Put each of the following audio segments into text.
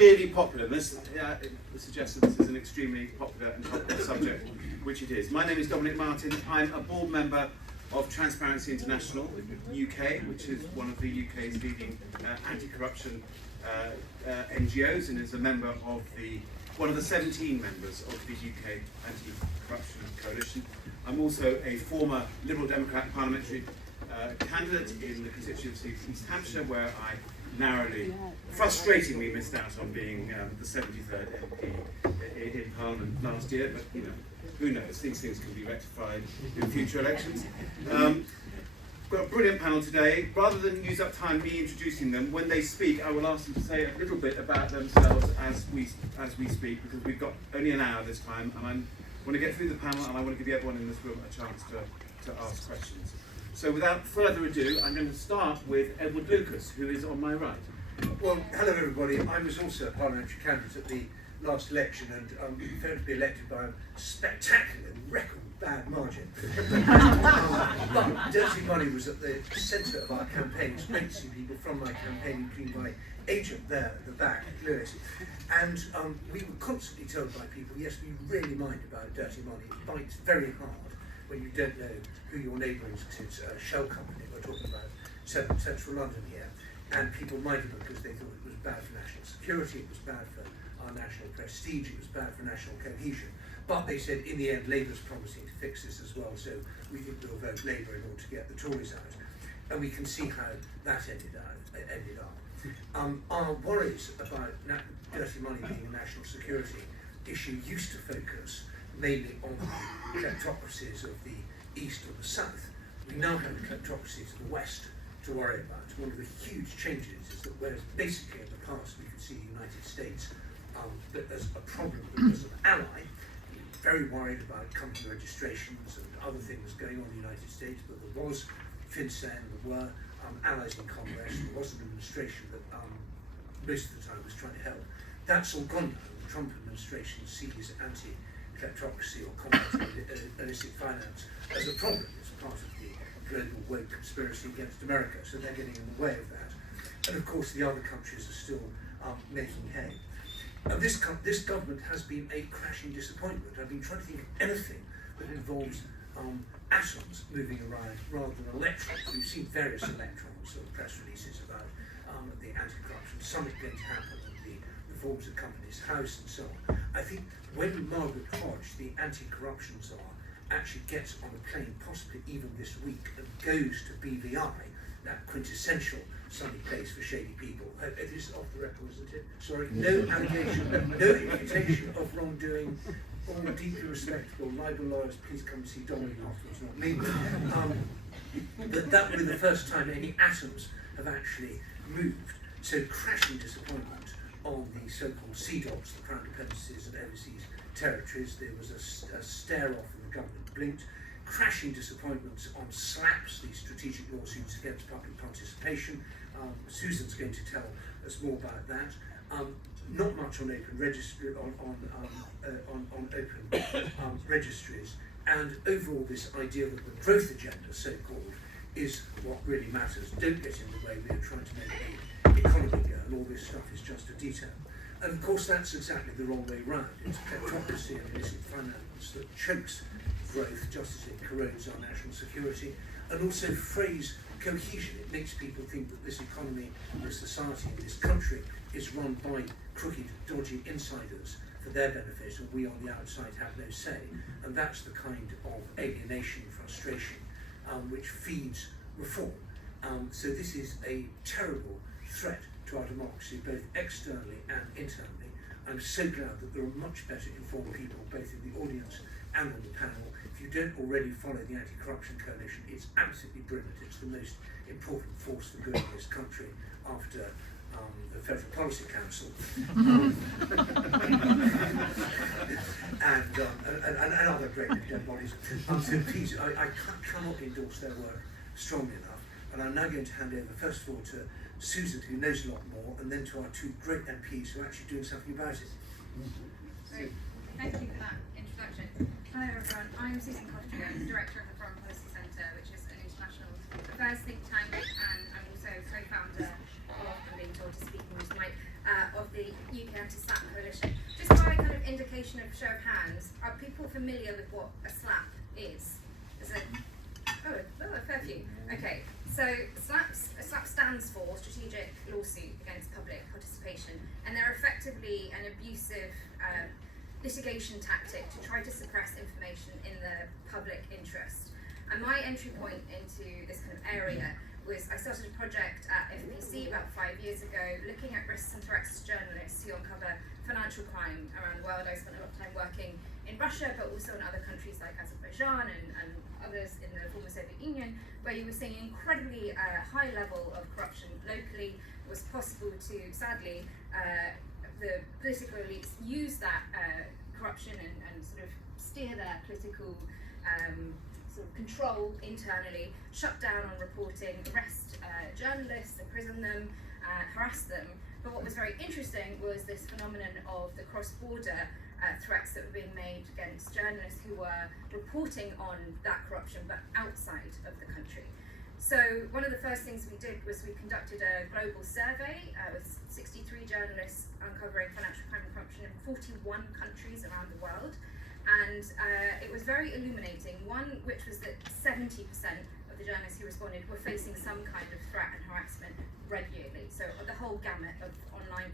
Really popular. This suggests that this is an extremely popular and topical subject, which it is. My name is Dominic Martin. I'm a board member of Transparency International UK, which is one of the UK's leading anti-corruption NGOs, and is a member of one of the 17 members of the UK Anti-Corruption Coalition. I'm also a former Liberal Democrat parliamentary candidate in the constituency of East Hampshire, where I narrowly, frustratingly missed out on being the 73rd MP in Parliament last year, but you know, who knows, these things can be rectified in future elections. Got a brilliant panel today. Rather than use up time me introducing them, when they speak I will ask them to say a little bit about themselves as we speak, because we've got only an hour this time, and I want to get through the panel and I want to give everyone in this room a chance to ask questions. So without further ado, I'm going to start with Edward Lucas, who is on my right. Well, hello everybody. I was also a parliamentary candidate at the last election and failed to be elected by a spectacular, record bad margin. But dirty money was at the centre of our campaign. It's great to see people from my campaign, including my agent there at the back, Lewis. And we were constantly told by people, yes, we really mind about dirty money. It bites very hard when you don't know who your neighbour is, because it's a shell company. We're talking about central London here. And people minded because they thought it was bad for national security, it was bad for our national prestige, it was bad for national cohesion. But they said, in the end, Labour's promising to fix this as well, so we think we'll vote Labour in order to get the Tories out. And we can see how that ended up. Our worries about dirty money being a national security issue used to focus mainly on the kleptocracies of the East or the South. We now have the kleptocracies of the West to worry about. One of the huge changes is that whereas basically in the past we could see the United States as a problem, as an ally, very worried about company registrations and other things going on in the United States, but there was FinCEN, there were allies in Congress, there was an administration that most of the time was trying to help. That's all gone now. The Trump administration sees anti-kleptocracy or combat illicit finance as a problem. It's part of the global woke conspiracy against America, so they're getting in the way of that. And of course the other countries are still making hay. And this government has been a crashing disappointment. I've been trying to think of anything that involves atoms moving around rather than electrons. We've seen various electrons or press releases about the anti-corruption summit going to happen and the reforms of Companies House and so on. I think when Margaret Hodge, the anti-corruption czar, actually gets on a plane, possibly even this week, and goes to BVI, that quintessential sunny place for shady people. It is off the record, isn't it? Sorry, no allegation, no imputation of wrongdoing. All deeply respectable libel lawyers, please come see Dominic afterwards, not me. That will be the first time any atoms have actually moved. So crashing disappointment on the so-called CDOTs, the Crown Dependencies and Overseas Territories. There was a stare-off and the government blinked. Crashing disappointments on SLAPs, the strategic lawsuits against public participation. Susan's going to tell us more about that. Not much on open registry, on open registries, and overall this idea that the growth agenda, so-called, is what really matters. Don't get in the way. We are trying to make the economy go, and all this stuff is just a detail. And of course that's exactly the wrong way round. It's kleptocracy and illicit finance that chokes growth just as it corrodes our national security, and also frays cohesion. It makes people think that this economy, this society, this country is run by crooked, dodgy insiders for their benefit, and we on the outside have no say. And that's the kind of alienation, frustration, which feeds reform. So this is a terrible threat to our democracy, both externally and internally. I'm so glad that there are much better informed people, both in the audience and on the panel. If you don't already follow the Anti-Corruption Coalition, it's absolutely brilliant. It's the most important force for good in this country after the Federal Policy Council and other great bodies. So please, I cannot endorse their work strongly enough. And I'm now going to hand over first of all to Susan, who knows a lot more, and then to our two great MPs who are actually doing something about it. Great. Thank you for that introduction. Hello everyone, I'm Susan Cotter, Director of the Foreign Policy Centre, which is an international affairs think tank, and I'm also co-founder of, I'm being told to speak into the mic, of the UK Anti-SLAPP Coalition. Just by kind of indication of show of hands, are people familiar with what a SLAPP is? Is it? Oh, a fair few. Okay, so SLAPP stands for Strategic Lawsuit Against Public Participation, and they're effectively an abusive litigation tactic to try to suppress information in the public interest. And my entry point into this kind of area was I started a project at FPC about 5 years ago looking at risks and threats to journalists who uncover financial crime around the world. I spent a lot of time working in Russia, but also in other countries like Azerbaijan and others in the former Soviet Union, where you were seeing an incredibly high level of corruption locally. It was possible to, sadly, the political elites use that corruption and sort of steer their political sort of control internally, shut down on reporting, arrest journalists, imprison them, harass them. But what was very interesting was this phenomenon of the cross-border threats that were being made against journalists who were reporting on that corruption but outside of the country. So one of the first things we did was we conducted a global survey with 63 journalists uncovering financial crime and corruption in 41 countries around the world. And it was very illuminating. One, which was that 70% of the journalists who responded were facing some kind of threat and harassment regularly. So the whole gamut of online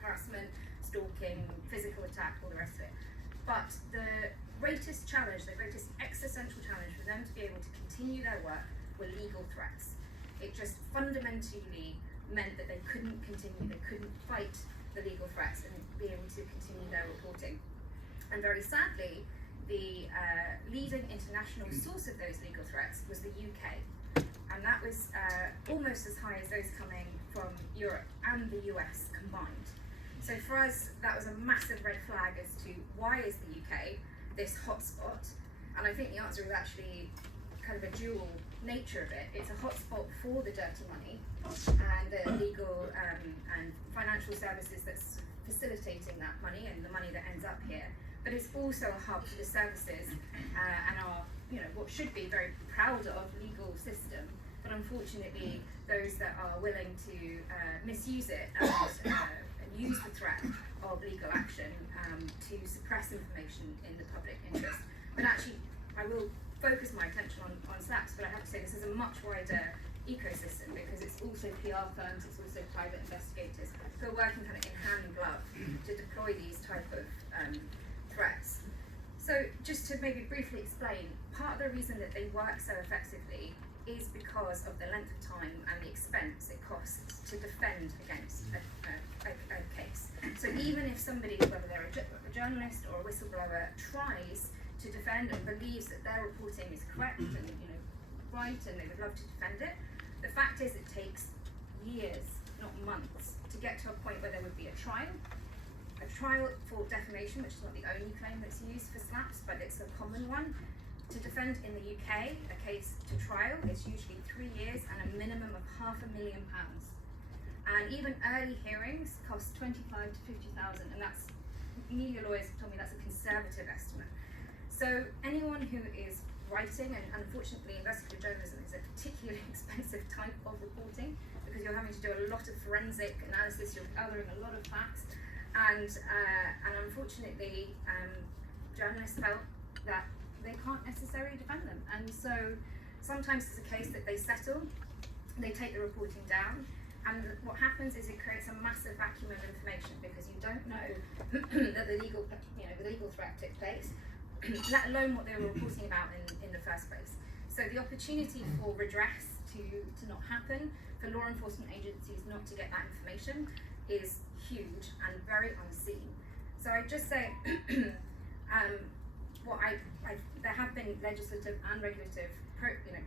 harassment, stalking, physical attack, all the rest of it. But the greatest challenge, the greatest existential challenge for them to be able to continue their work were legal threats. It just fundamentally meant that they couldn't continue, they couldn't fight the legal threats and be able to continue their reporting. And very sadly, the leading international source of those legal threats was the UK. And that was almost as high as those coming from Europe and the US combined. So for us, that was a massive red flag as to why is the UK this hotspot? And I think the answer is actually kind of a dual nature of it. It's a hotspot for the dirty money and the legal and financial services that's facilitating that money and the money that ends up here. But it's also a hub for the services and our, what should be very proud of legal system. But unfortunately, those that are willing to misuse it and use the threat of legal action to suppress information in the public interest. But actually, I will focus my attention on SLAPPs, but I have to say this is a much wider ecosystem because it's also PR firms, it's also private investigators who are working kind of in hand in glove to deploy these type of threats. So just to maybe briefly explain, part of the reason that they work so effectively is because of the length of time and the expense it costs to defend against a case. So even if somebody, whether they're a journalist or a whistleblower, tries to defend and believes that their reporting is correct and right and they would love to defend it, the fact is it takes years, not months, to get to a point where there would be a trial for defamation, which is not the only claim that's used for SLAPPs, but it's a common one. To defend in the UK, a case to trial is usually 3 years and a minimum of £500,000. And even early hearings cost 25 to 50,000, and that's, media lawyers have told me that's a conservative estimate. So anyone who is writing, and unfortunately investigative journalism is a particularly expensive type of reporting because you're having to do a lot of forensic analysis, you're gathering a lot of facts, and unfortunately journalists felt that they can't necessarily defend them. And so sometimes it's a case that they settle, they take the reporting down, and what happens is it creates a massive vacuum of information because you don't know that the legal threat took place, let alone what they were reporting about in the first place. So the opportunity for redress to not happen, for law enforcement agencies not to get that information is huge and very unseen. So I just say, there have been legislative and regulative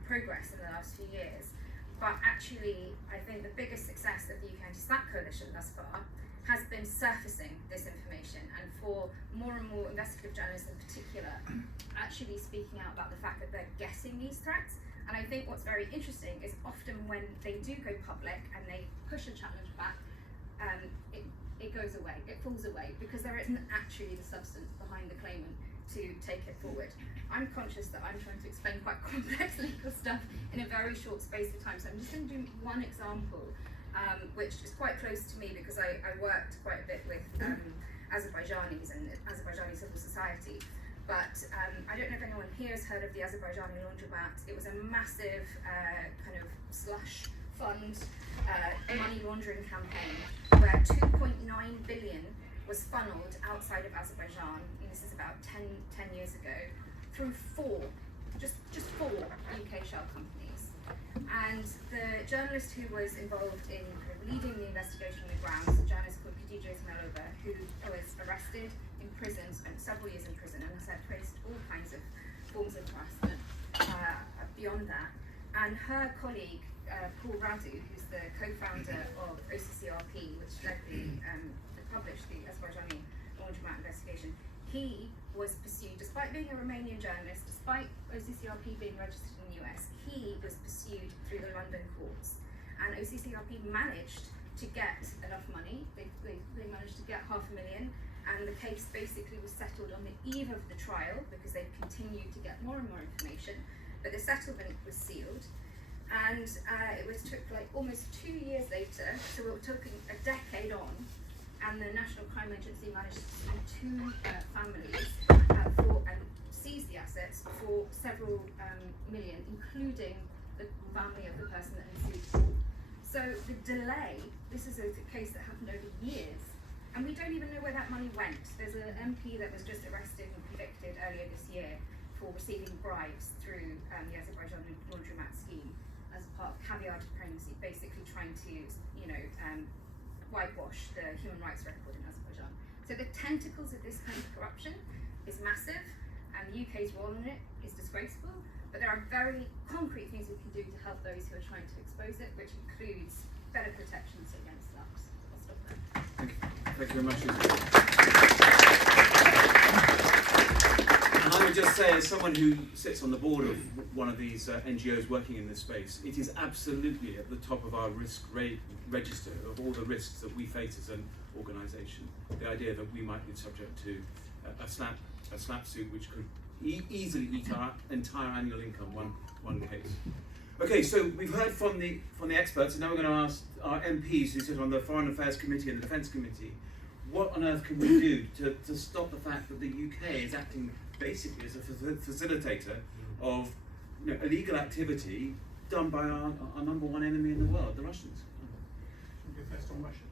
progress in the last few years, but actually I think the biggest success of the UK Anti-SLAPP Coalition thus far has been surfacing this information, and for more and more investigative journalists in particular actually speaking out about the fact that they're getting these threats. And I think what's very interesting is often when they do go public and they push a challenge back, it goes away, it falls away, because there isn't actually the substance behind the claimant to take it forward. I'm conscious that I'm trying to explain quite complex legal stuff in a very short space of time, so I'm just going to do one example which is quite close to me because I worked quite a bit with Azerbaijanis and Azerbaijani civil society. But I don't know if anyone here has heard of the Azerbaijani laundromat. It was a massive kind of slush fund money laundering campaign where 2.9 billion was funneled outside of Azerbaijan, and this is about 10 years ago, through just four UK shell companies. And the journalist who was involved in leading the investigation on the ground was a journalist called Khadija Ismailova, who was arrested, imprisoned, spent several years in prison, and has faced all kinds of forms of harassment beyond that. And her colleague, Paul Radu, who's the co-founder of OCCRP, which led published the Azerbaijani laundromat investigation, he was pursued, despite being a Romanian journalist, despite OCCRP being registered in the US, he was pursued through the London courts. And OCCRP managed to get enough money, they managed to get $500,000, and the case basically was settled on the eve of the trial because they continued to get more and more information, but the settlement was sealed. And it took like almost 2 years later, so we're talking a decade on, and the National Crime Agency managed to sue two families and seize the assets for several million, including the family of the person that had sued Paul. So the delay, this is a case that happened over years, and we don't even know where that money went. There's an MP that was just arrested and convicted earlier this year for receiving bribes through the Azerbaijan laundromat scheme as part of caviar diplomacy, basically trying to, whitewash the human rights record in Azerbaijan. So the tentacles of this kind of corruption is massive, and the UK's role in it is disgraceful, but there are very concrete things we can do to help those who are trying to expose it, which includes better protections against that. So I'll stop there. Thank you very much. And I would just say, as someone who sits on the board of one of these NGOs working in this space, it is absolutely at the top of our risk register of all the risks that we face as an organisation. The idea that we might be subject to a slap suit which could easily eat our entire annual income, one case. Okay, so we've heard from the experts, and now we're going to ask our MPs who sit on the Foreign Affairs Committee and the Defence Committee, what on earth can we do to stop the fact that the UK is acting basically as a facilitator of illegal activity done by our number one enemy in the world, the Russians? You're first on Russia.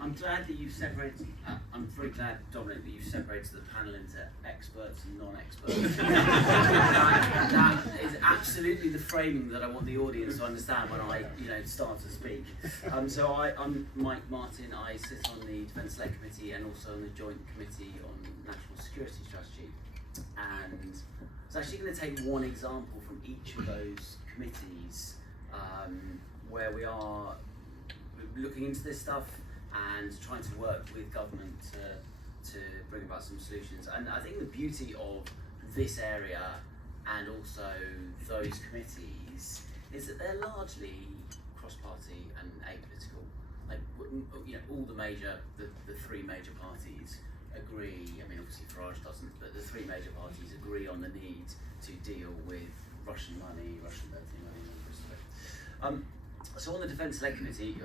I'm glad that you've separated. I'm very glad, Dominic, that you've separated the panel into experts and non-experts. that is absolutely the framing that I want the audience to understand when I, start to speak. So I'm Mike Martin. I sit on the Defence Select Committee and also on the Joint Committee on National Security Strategy. And I was actually going to take one example from each of those committees where we are looking into this stuff and trying to work with government to bring about some solutions. And I think the beauty of this area and also those committees is that they're largely cross-party and apolitical. Like, all the three major parties agree. I mean, obviously Farage doesn't, but the three major parties agree on the need to deal with Russian money, Russian dirty money, and all the rest of it. So on the Defence Select Committee,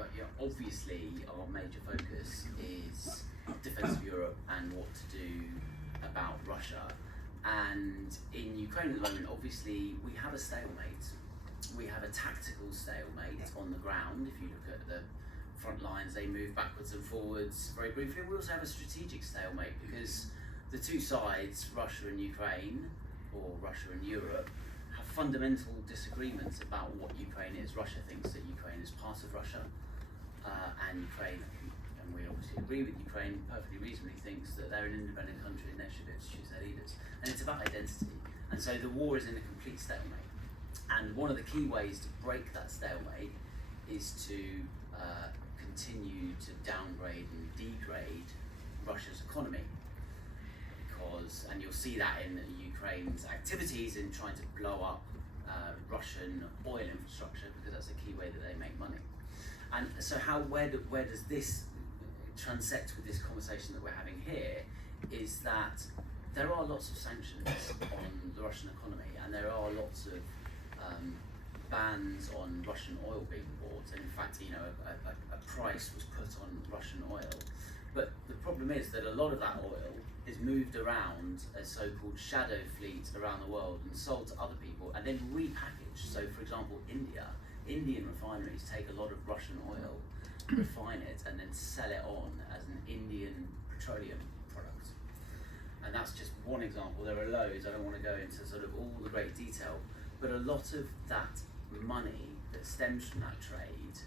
obviously our major focus is defence of Europe and what to do about Russia. And in Ukraine at the moment, obviously we have a stalemate. We have a tactical stalemate on the ground. If you look at the front lines, they move backwards and forwards very briefly. We also have a strategic stalemate because the two sides, Russia and Ukraine, or Russia and Europe, have fundamental disagreements about what Ukraine is. Russia thinks that Ukraine is part of Russia, and Ukraine, and we obviously agree with Ukraine, perfectly reasonably thinks that they're an independent country and they should be able to choose their leaders. And it's about identity. And so the war is in a complete stalemate. And one of the key ways to break that stalemate is to continue to downgrade and degrade Russia's economy. And you'll see that in Ukraine's activities in trying to blow up Russian oil infrastructure, because that's a key way that they make money. And so where does this transect with this conversation that we're having here is that there are lots of sanctions on the Russian economy, and there are lots of bans on Russian oil being bought, and in fact, you know, a price was put on Russian oil. But the problem is that a lot of that oil is moved around as so-called shadow fleets around the world and sold to other people and then repackaged. So, for example, Indian refineries take a lot of Russian oil, refine it, and then sell it on as an Indian petroleum product. And that's just one example. There are loads. I don't want to go into sort of all the great detail, but a lot of that money that stems from that trade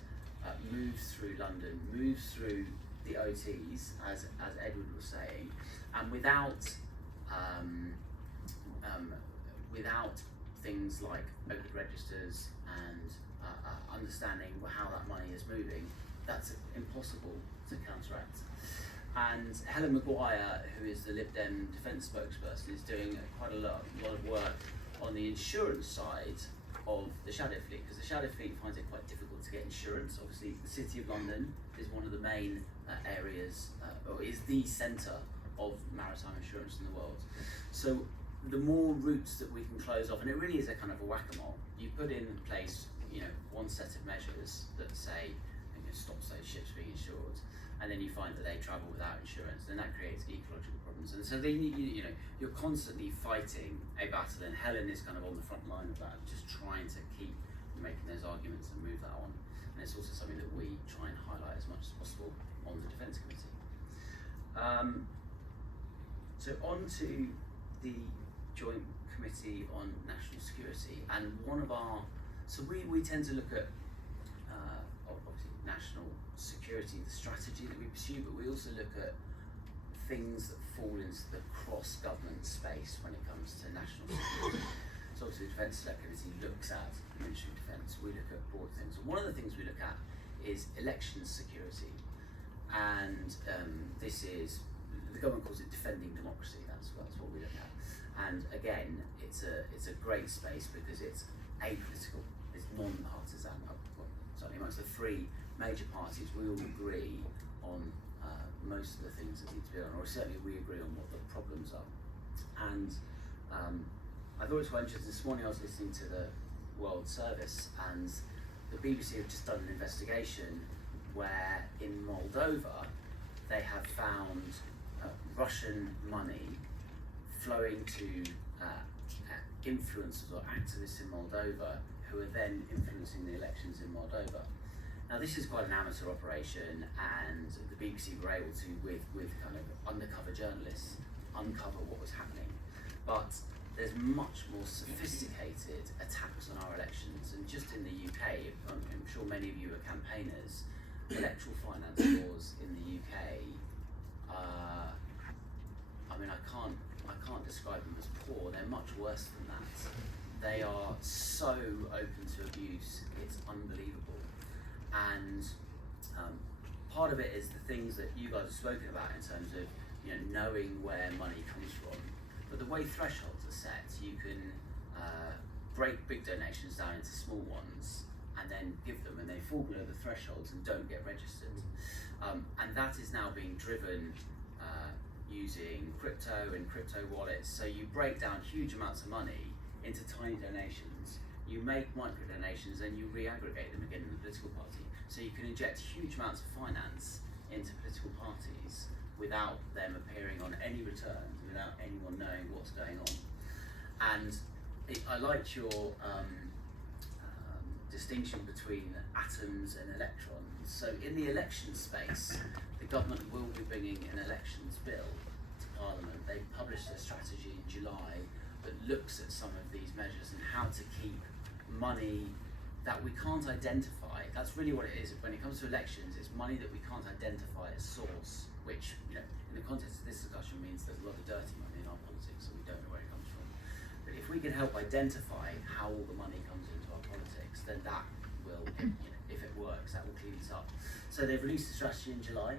moves through London, moves through the OTs, as Edward was saying, and without things like open registers and understanding how that money is moving, that's impossible to counteract. And Helen Maguire, who is the Lib Dem defence spokesperson, is doing quite a lot of work on the insurance side of the shadow fleet, because the shadow fleet finds it quite difficult to get insurance. Obviously, the City of London is one of the main areas, or is the centre of maritime insurance in the world. So the more routes that we can close off, and it really is a kind of a whack-a-mole. You put in place, you know, one set of measures that say, you know, stops those ships being insured, and then you find that they travel without insurance, then that creates ecological problems. And so then you know, you're constantly fighting a battle, and Helen is kind of on the front line of that, just trying to keep making those arguments and move that on. And it's also something that we try and highlight as much as possible on the Defence Committee. So on to the Joint Committee on National Security, and one of our, so we tend to look at obviously national security, the strategy that we pursue, but we also look at things that fall into the cross-government space when it comes to national security. So obviously the Defence Select Committee looks at the Ministry of Defence, we look at broad things. And one of the things we look at is elections security, and this is, the government calls it defending democracy, that's what we look at. And again, it's a great space because it's apolitical, it's non-partisan. Well, certainly amongst the three major parties, we all agree on most of the things that need to be done, or certainly we agree on what the problems are. And I thought it was quite interesting. This morning I was listening to the World Service, and the BBC have just done an investigation where in Moldova they have found Russian money flowing to influencers or activists in Moldova who are then influencing the elections in Moldova. Now this is quite an amateur operation, and the BBC were able to, with kind of undercover journalists, uncover what was happening. But there's much more sophisticated attacks on our elections, and just in the UK, I'm sure many of you are campaigners, electoral finance laws in the UK, I mean, I can't describe them as poor, they're much worse than that. They are so open to abuse, it's unbelievable. And part of it is the things that you guys have spoken about in terms of, you know, knowing where money comes from. But the way thresholds are set, you can break big donations down into small ones and then give them, and they fall below the thresholds and don't get registered. And that is now being driven using crypto and crypto wallets. So you break down huge amounts of money into tiny donations, you make micro donations, and you re-aggregate them again in the political party. So you can inject huge amounts of finance into political parties without them appearing on any returns, without anyone knowing what's going on. And I liked your distinction between atoms and electrons. So in the election space, the government will be bringing an elections bill to Parliament. They published a strategy in July that looks at some of these measures and how to keep money that we can't identify. That's really what it is. When it comes to elections, it's money that we can't identify as source, which, you know, in the context of this discussion means there's a lot of dirty money in our politics and we don't know where it comes from. But if we can help identify how all the money comes into our politics, then that will, you know, if it works, that will clean this up. So they've released a strategy in July.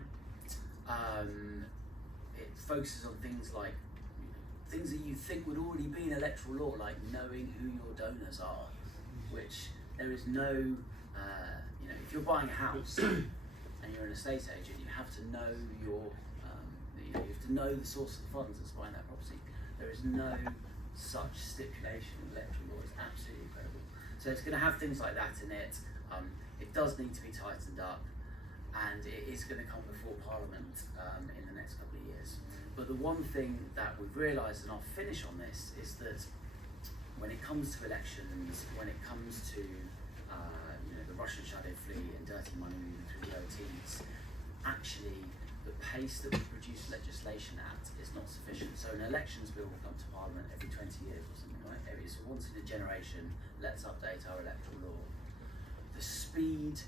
It focuses on things like, you know, things that you think would already be in electoral law, like knowing who your donors are, which there is no, you know, if you're buying a house and you're an estate agent, you have to know your, you know, you have to know the source of the funds that's buying that property. There is no such stipulation in electoral law. It's absolutely incredible. So it's going to have things like that in it. It does need to be tightened up, and it is going to come before Parliament in the next couple of years. But the one thing that we've realised, and I'll finish on this, is that when it comes to elections, when it comes to the Russian shadow fleet and dirty money moving through the OTs, actually the pace that we produce legislation at is not sufficient. So an elections bill will come to Parliament every 20 years or something, right? It's once in a generation, let's update our electoral law. The speed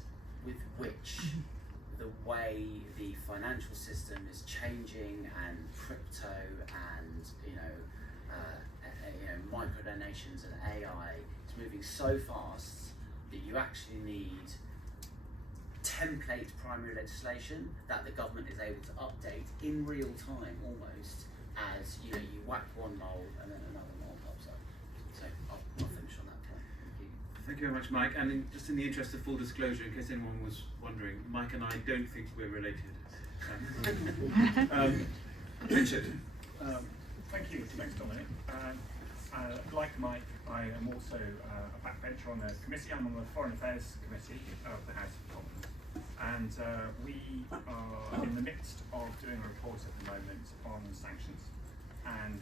with which the way the financial system is changing, and crypto, and microdonations and AI is moving so fast that you actually need template primary legislation that the government is able to update in real time, almost, as you whack one mole and then another mole pops up. So I'll finish on that point. Thank you. Thank you very much, Mike. And just in the interest of full disclosure, in case anyone was wondering, Mike and I don't think we're related. Richard. Thank you. Thanks, Dominic. Like Mike, I am also a backbencher on the committee. I'm on the Foreign Affairs Committee of the House of Commons. And we are in the midst of doing a report at the moment on sanctions. And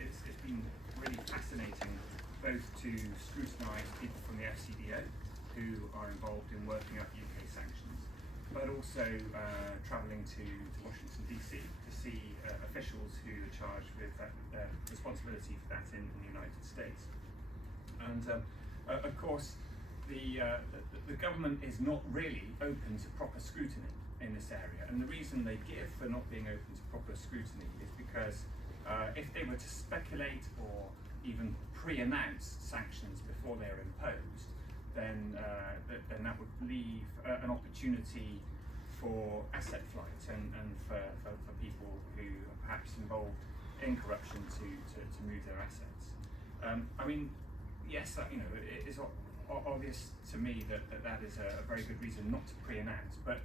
it's been really fascinating both to scrutinise people from the FCDO who are involved in working up UK sanctions, but also travelling to Washington DC to see officials who are charged with responsibility for that in the United States. And of course, the government is not really open to proper scrutiny in this area, and the reason they give for not being open to proper scrutiny is because if they were to speculate or even pre-announce sanctions before they're imposed, then that would leave an opportunity for asset flight and for people who are perhaps involved in corruption to move their assets. Yes, it is obvious to me that is a very good reason not to pre-announce, but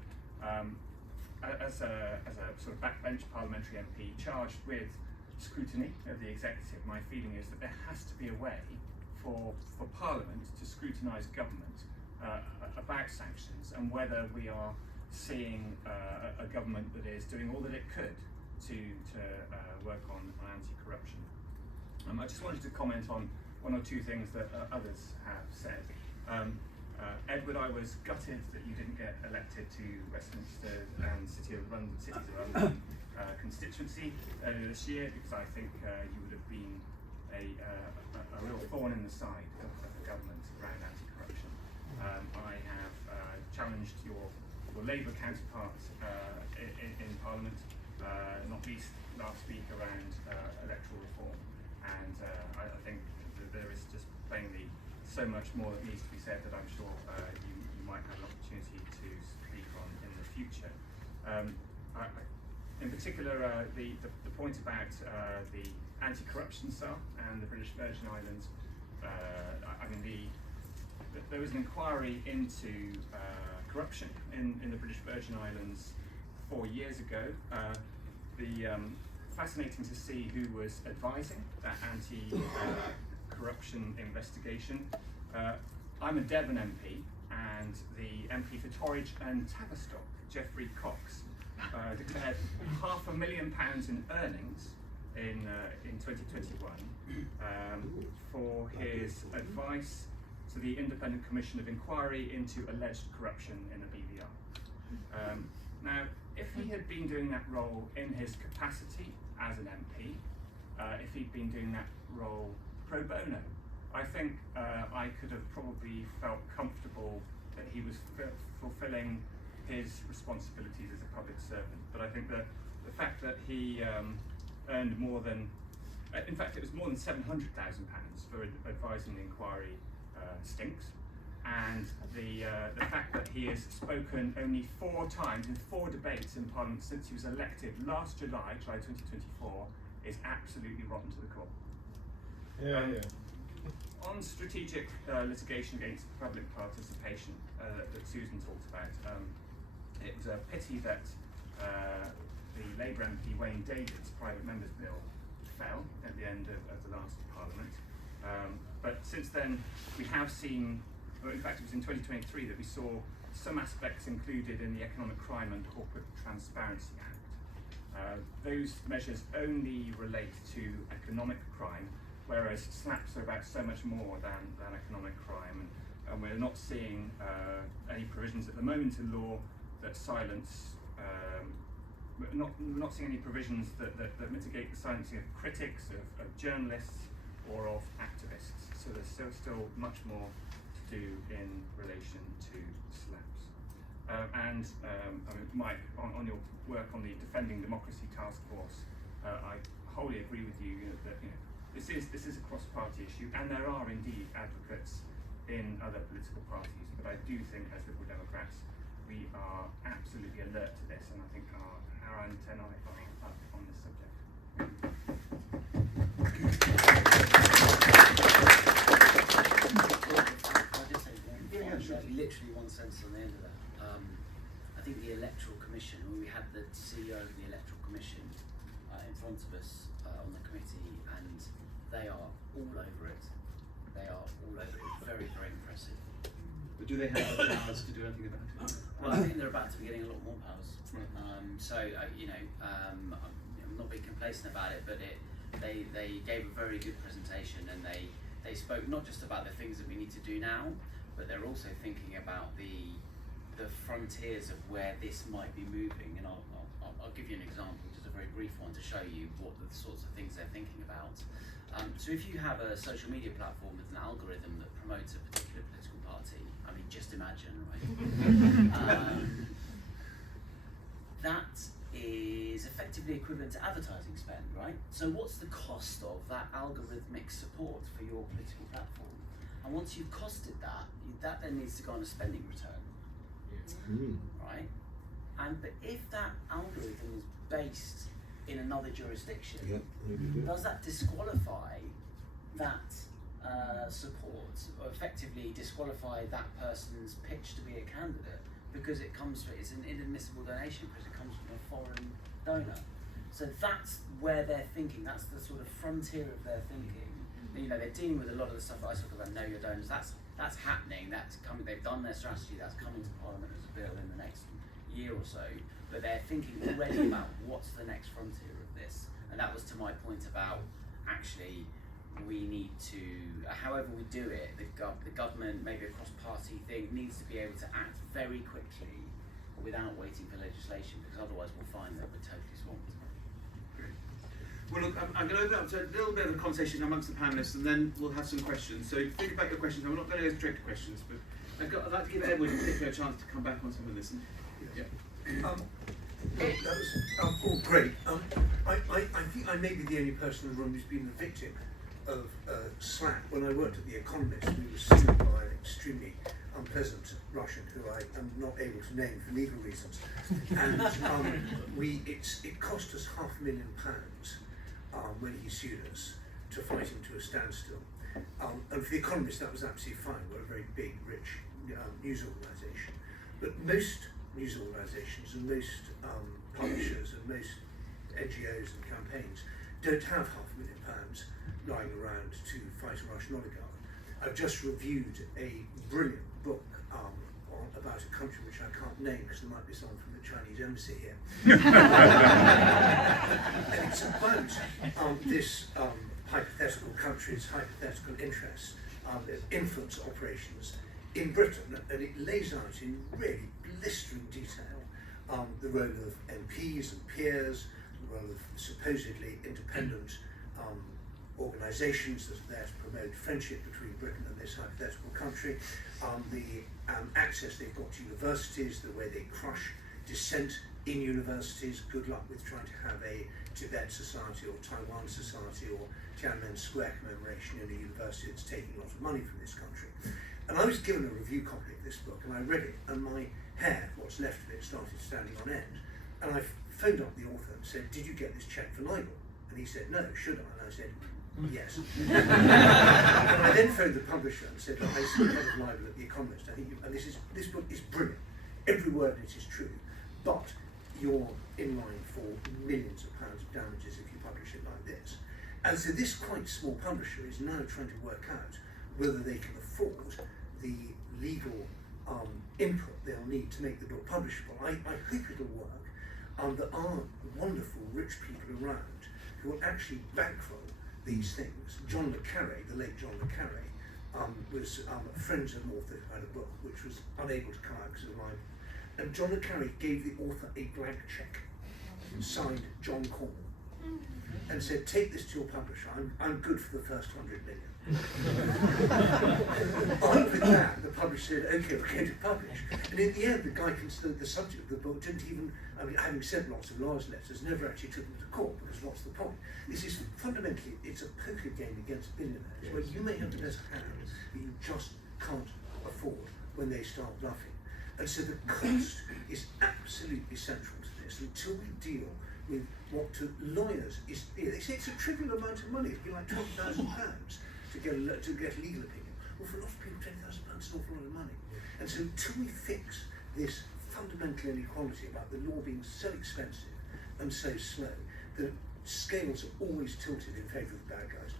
as a sort of backbench parliamentary MP charged with scrutiny of the executive, my feeling is that there has to be a way for Parliament to scrutinise government about sanctions, and whether we are seeing a government that is doing all that it could to work on anti-corruption. I just wanted to comment on one or two things that others have said. Edward, I was gutted that you didn't get elected to Westminster and City of London constituency earlier this year, because I think you would have been a real thorn in the side of the government around anti-corruption. I have challenged your Labour counterparts in Parliament, not least last week around electoral reform, and I think that there is just plainly so much more that needs to be said that I'm sure you might have an opportunity to speak on in the future. In particular, the point about the anti-corruption cell and the British Virgin Islands. There was an inquiry into corruption in the British Virgin Islands 4 years ago. Fascinating to see who was advising that anti-corruption investigation. I'm a Devon MP, and the MP for Torridge and Tavistock, Geoffrey Cox, declared £500,000 in earnings in 2021 for his advice to the Independent Commission of Inquiry into alleged corruption in the BVI. Now, if he had been doing that role in his capacity as an MP, if he'd been doing that role pro bono, I think I could have probably felt comfortable that he was fulfilling his responsibilities as a public servant. But I think the fact that he earned more than, in fact it was more than £700,000 for advising the inquiry stinks. And the fact that he has spoken only 4 times in 4 debates in Parliament since he was elected last July 2024, is absolutely rotten to the core. On strategic litigation against public participation that Susan talked about, it was a pity that the Labour MP Wayne David's private members bill fell at the end of the last Parliament. But since then, we have seen, well, in fact, it was in 2023 that we saw some aspects included in the Economic Crime and Corporate Transparency Act. Those measures only relate to economic crime, whereas SLAPs are about so much more than economic crime. And we're not seeing any provisions at the moment in law that silence, we're not seeing any provisions that mitigate the silencing of critics, of journalists, or of activists. So there's still much more to do in relation to SLAPs. I mean, Mike, on your work on the Defending Democracy Task Force, I wholly agree with you, that this is a cross-party issue, and there are indeed advocates in other political parties. But I do think, as Liberal Democrats, we are absolutely alert to this, and I think our antennae are up on this subject. Literally one sentence on the end of that. I think the Electoral Commission, when we had the CEO of the Electoral Commission in front of us on the committee, and they are all over it. They are all over it. Very, very impressive. But do they have the powers to do anything about it? Well, I think they're about to be getting a lot more powers. I'm not being complacent about it, but they gave a very good presentation, and they spoke not just about the things that we need to do now, but they're also thinking about the frontiers of where this might be moving. And I'll give you an example, just a very brief one, to show you what the sorts of things they're thinking about. So if you have a social media platform with an algorithm that promotes a particular political party, I mean, just imagine, right? That is effectively equivalent to advertising spend, right? So what's the cost of that algorithmic support for your political platform? And once you've costed that, that then needs to go on a spending return, right? But if that algorithm is based in another jurisdiction, does that disqualify that support, or effectively disqualify that person's pitch to be a candidate, because it's an inadmissible donation because it comes from a foreign donor? So that's where they're thinking. That's the sort of frontier of their thinking. They're dealing with a lot of the stuff that I talk about, know your donors. That's happening. That's coming. They've done their strategy. That's coming to Parliament as a bill in the next year or so. But they're thinking already about what's the next frontier of this. And that was to my point about, actually, we need to, however we do it, the government, maybe a cross-party thing, needs to be able to act very quickly without waiting for legislation, because otherwise we'll find that we're totally swamped. Well, look, I'm going to open up to a little bit of a conversation amongst the panellists, and then we'll have some questions. So think about your questions. I'm not going to go straight to questions, but I'd like to give Edward in particular a chance to come back on some of this. That was all great. I think I may be the only person in the room who's been the victim of SLAP. When I worked at The Economist, we were sued by an extremely unpleasant Russian who I am not able to name for legal reasons. And it cost us £500,000 when he sued us to fight him to a standstill. And for The Economist, that was absolutely fine. We're a very big, rich news organisation. But most news organisations and most publishers and most NGOs and campaigns don't have £500,000 lying around to fight a Russian oligarch. I've just reviewed a brilliant book about a country which I can't name because there might be someone from the Chinese embassy here. And it's about this hypothetical country's hypothetical interests, influence operations in Britain, and it lays out in really blistering detail the role of MPs and peers, the role of supposedly independent organisations that are there to promote friendship between Britain and this hypothetical country, the access they've got to universities, the way they crush dissent in universities. Good luck with trying to have a Tibet Society or Taiwan Society or Tiananmen Square commemoration in a university that's taking a lot of money from this country. And I was given a review copy of this book, and I read it, and my hair, what's left of it, started standing on end. And I phoned up the author and said, "Did you get this check for libel?" And he said, "No, should I?" And I said, "Yes." And I then phoned the publisher and said, "I see the head of libel at The Economist. I think this book is brilliant. Every word in it is true, but you're in line for millions of pounds of damages if you publish it like this." And so this quite small publisher is now trying to work out whether they can afford the legal input they'll need to make the book publishable. I hope it'll work. There are wonderful rich people around who will actually bankroll these things. John le Carré, the late John le Carré, was friends of an author who had a book which was unable to come out because of the rival. And John le Carré gave the author a blank cheque signed John Cornwall and said, take this to your publisher, I'm good for the first 100 million. Armed with that, the publisher said, okay, we're going to publish. And in the end, the guy considered the subject of the book didn't even, having sent lots of lawyers' letters, never actually took them to court, because what's the point? This is fundamentally, it's a poker game against billionaires, where you may have the best hand, but you just can't afford when they start bluffing. And so the cost is absolutely central to this until we deal with what to lawyers is. They say it's a trivial amount of money. It'd be like £20,000 to get a legal opinion. Well, for a lot of people, £20,000 is an awful lot of money. And so until we fix this fundamental inequality about the law being so expensive and so slow, the scales are always tilted in favour of the bad guys.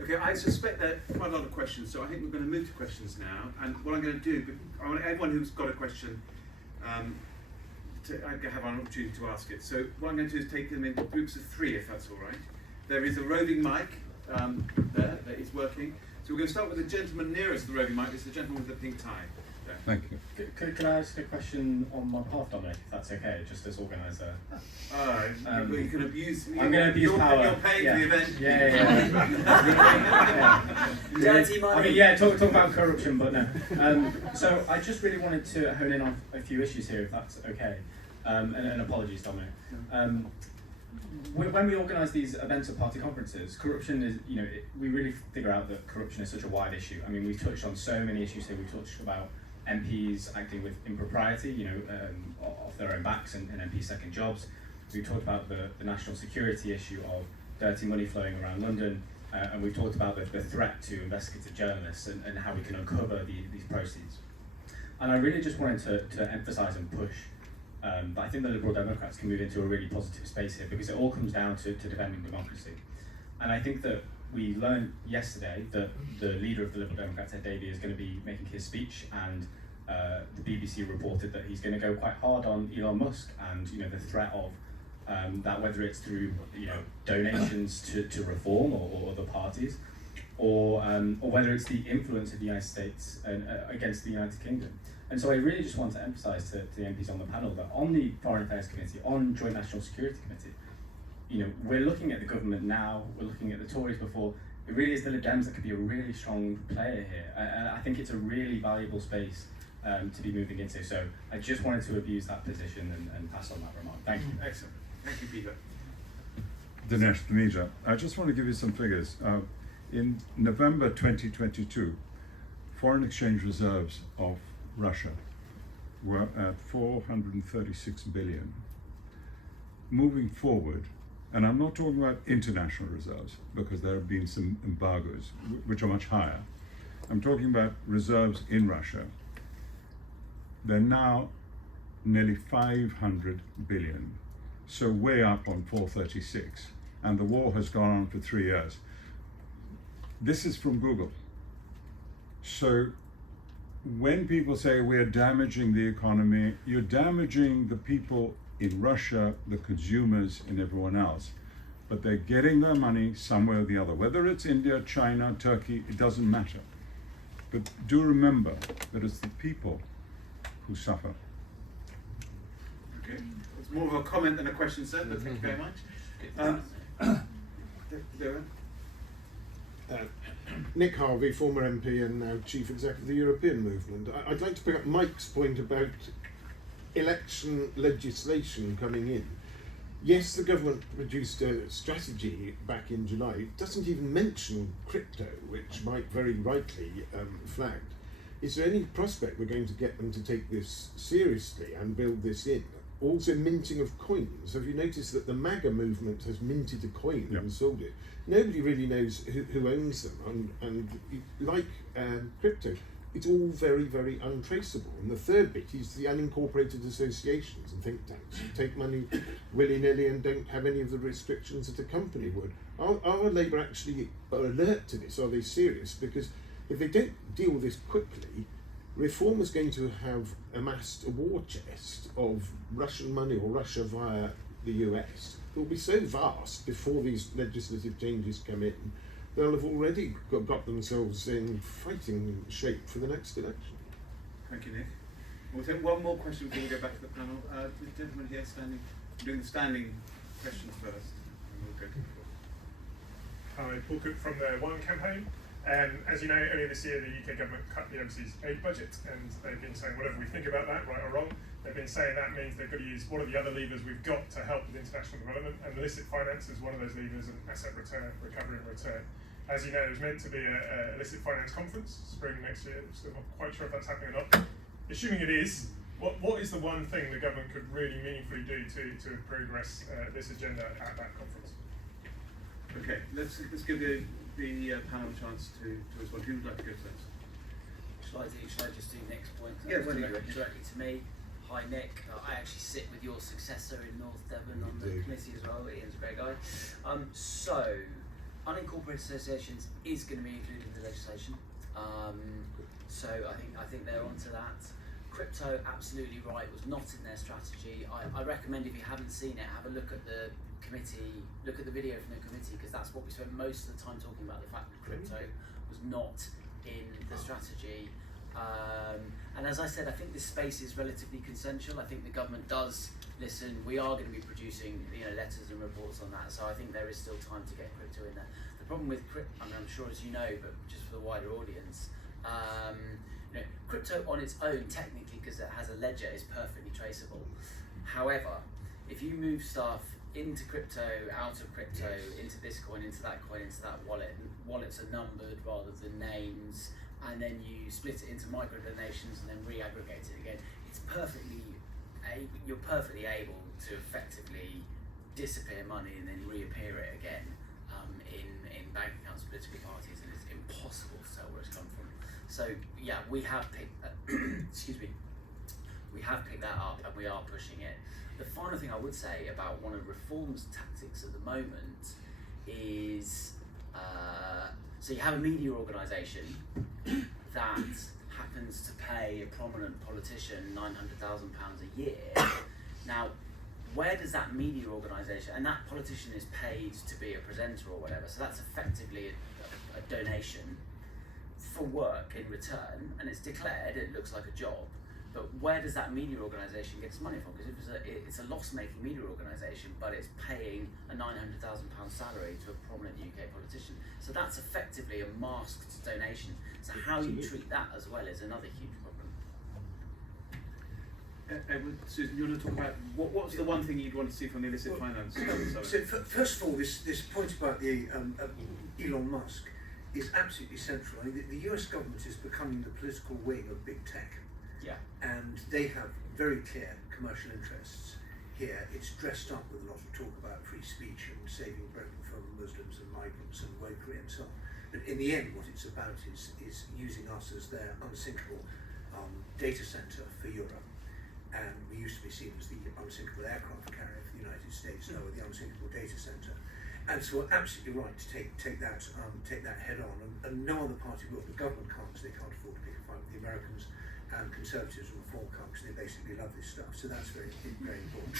Okay, I suspect there are quite a lot of questions, so I think we're going to move to questions now. And what I'm going to do, I want everyone who's got a question to have an opportunity to ask it. So what I'm going to do is take them in groups of 3, if that's all right. There is a roving mic there that is working. So we're going to start with the gentleman nearest the roving mic. It's the gentleman with the pink tie. There. Thank you. Could I ask a question on my behalf, Dominic, if that's okay, just as organiser? You can abuse. I'm going to abuse power. You're paying for the event. Dirty money. I mean, talk about corruption, but no. So I just really wanted to hone in on a few issues here, if that's okay. And apologies, Dominic. When we organise these events at party conferences, corruption is, we really figure out that corruption is such a wide issue. I mean, we've touched on so many issues here. We touched about MPs acting with impropriety, off their own backs and MPs' second jobs. We talked about the national security issue of dirty money flowing around London, and we've talked about the threat to investigative journalists and how we can uncover these proceeds. And I really just wanted to emphasise and push that I think the Liberal Democrats can move into a really positive space here, because it all comes down to defending democracy. And I think that we learned yesterday that the leader of the Liberal Democrats, Ed Davey, is going to be making his speech, and the BBC reported that he's going to go quite hard on Elon Musk and the threat of that, whether it's through donations to Reform or other parties, or whether it's the influence of the United States against the United Kingdom. And so I really just want to emphasise to the MPs on the panel that on the Foreign Affairs Committee, on Joint National Security Committee, we're looking at the government now, we're looking at the Tories before. It really is the Lib Dems that could be a really strong player here. I think it's a really valuable space to be moving into. So I just wanted to abuse that position and pass on that remark. Thank you. Excellent. Thank you, Peter. Dinesh Taneja, I just want to give you some figures. In November 2022, foreign exchange reserves of Russia were at 436 billion. Moving forward, and I'm not talking about international reserves, because there have been some embargoes which are much higher. I'm talking about reserves in Russia. They're now nearly 500 billion, so way up on 436, and the war has gone on for 3 years. This is from Google. So when people say we're damaging the economy, you're damaging the people in Russia, the consumers, and everyone else. But they're getting their money somewhere or the other. Whether it's India, China, Turkey, it doesn't matter. But do remember that it's the people who suffer. Okay. It's more of a comment than a question, sir, but thank you very much. Nick Harvey, former MP and now Chief Executive of the European Movement. I'd like to pick up Mike's point about election legislation coming in. Yes, the government produced a strategy back in July. It doesn't even mention crypto, which Mike very rightly flagged. Is there any prospect we're going to get them to take this seriously and build this in? Also, minting of coins. Have you noticed that the MAGA movement has minted a coin and sold it? Nobody really knows who owns them, and like crypto, it's all very, very untraceable. And the third bit is the unincorporated associations and think tanks who take money willy-nilly and don't have any of the restrictions that a company would. Are Labour actually alert to this? Are they serious? Because if they don't deal with this quickly, Reform is going to have amassed a war chest of Russian money or Russia via the US. It will be so vast before these legislative changes come in, they'll have already got themselves in fighting shape for the next election. Thank you, Nick. We'll take one more question before we go back to the panel. The gentleman here standing, doing the standing questions first, and we'll go to the floor. Hi, Paul Cook from the One Campaign. As you know, earlier this year the UK government cut the overseas aid budget, and they've been saying whatever we think about that, right or wrong, they've been saying that means they've got to use what are the other levers we've got to help with international development, and illicit finance is one of those levers, and asset return, recovery and return. As you know, there's meant to be a illicit finance conference spring next year. Still not quite sure if that's happening or not. Assuming it is, what is the one thing the government could really meaningfully do to progress this agenda at that conference? Okay, let's give the panel a chance to respond. Who would like to go first? Shall I just do Nick's point? Yeah, when you directly to me. Hi Nick, I actually sit with your successor in North Devon on the committee as well. Ian's a great guy. So, unincorporated associations is going to be included in the legislation. So I think they're onto that. Crypto, absolutely right, was not in their strategy. I recommend if you haven't seen it, have a look at the committee, look at the video from the committee, because that's what we spent most of the time talking about, the fact that crypto was not in the strategy. And as I said, I think this space is relatively consensual. I think the government does listen. We are going to be producing letters and reports on that, so I think there is still time to get crypto in there. The problem with crypto, I mean, I'm sure as you know, but just for the wider audience, crypto on its own, technically, because it has a ledger, is perfectly traceable. However, if you move stuff into crypto, out of crypto, into this coin, into that wallet, and wallets are numbered rather than names, and then you split it into micro donations and then re-aggregate it again, you're perfectly able to effectively disappear money and then reappear it again in bank accounts, political parties, and it's impossible to tell where it's come from. So yeah, we have picked that, we have picked that up and we are pushing it. The final thing I would say about one of Reform's tactics at the moment is, so you have a media organisation that happens to pay a prominent politician £900,000 a year. Now, where does that media organisation, and that politician is paid to be a presenter or whatever, so that's effectively a donation for work in return, and it's declared, it looks like a job, but where does that media organisation get its money from? Because it's a loss-making media organisation, but it's paying a £900,000 salary to a prominent UK politician. So that's effectively a masked donation. So how you treat that as well is another huge problem. Edward, Susan, you want to talk about what's the one thing you'd want to see from the illicit finance? So first of all, this point about the Elon Musk is absolutely central. I mean, the US government is becoming the political wing of big tech. Yeah. And they have very clear commercial interests here. It's dressed up with a lot of talk about free speech and saving Britain from Muslims and migrants and wokery and so on. But in the end, what it's about is using us as their unsinkable data centre for Europe. And we used to be seen as the unsinkable aircraft carrier for the United States, now we're the unsinkable data centre. And so we're absolutely right to take that head on. And no other party will. The government can't, because they can't afford to pick a fight with the Americans. And Conservatives and Reform come because they basically love this stuff, so that's very, very important.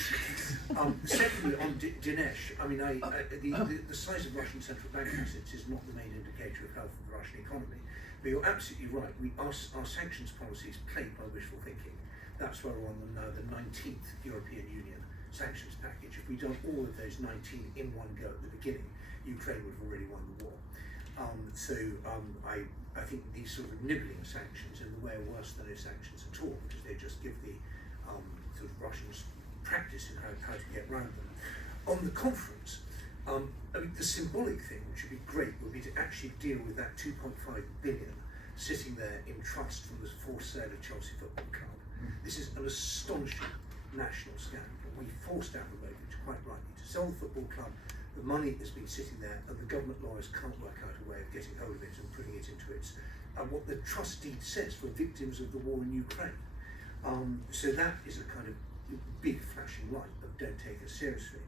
Secondly, on Dinesh, I mean, the size of Russian central bank assets is not the main indicator of health of the Russian economy. But you're absolutely right. Our sanctions policy is plagued by wishful thinking. That's why we're on the 19th European Union sanctions package. If we'd done all of those 19 in one go at the beginning, Ukraine would have already won the war. I think these sort of nibbling sanctions in the way are worse than no sanctions at all, because they just give the sort of Russians practice in how to get around them. On the conference, I mean, the symbolic thing, which would be great, would be to actually deal with that 2.5 billion sitting there in trust from the forced sale of Chelsea Football Club. This is an astonishing national scandal. We forced Abramovich, quite rightly, to sell the football club. The money has been sitting there, and the government lawyers can't work out a way of getting hold of it and putting it into its what the trust deed says for victims of the war in Ukraine. So that is a kind of big flashing light, but don't take it seriously.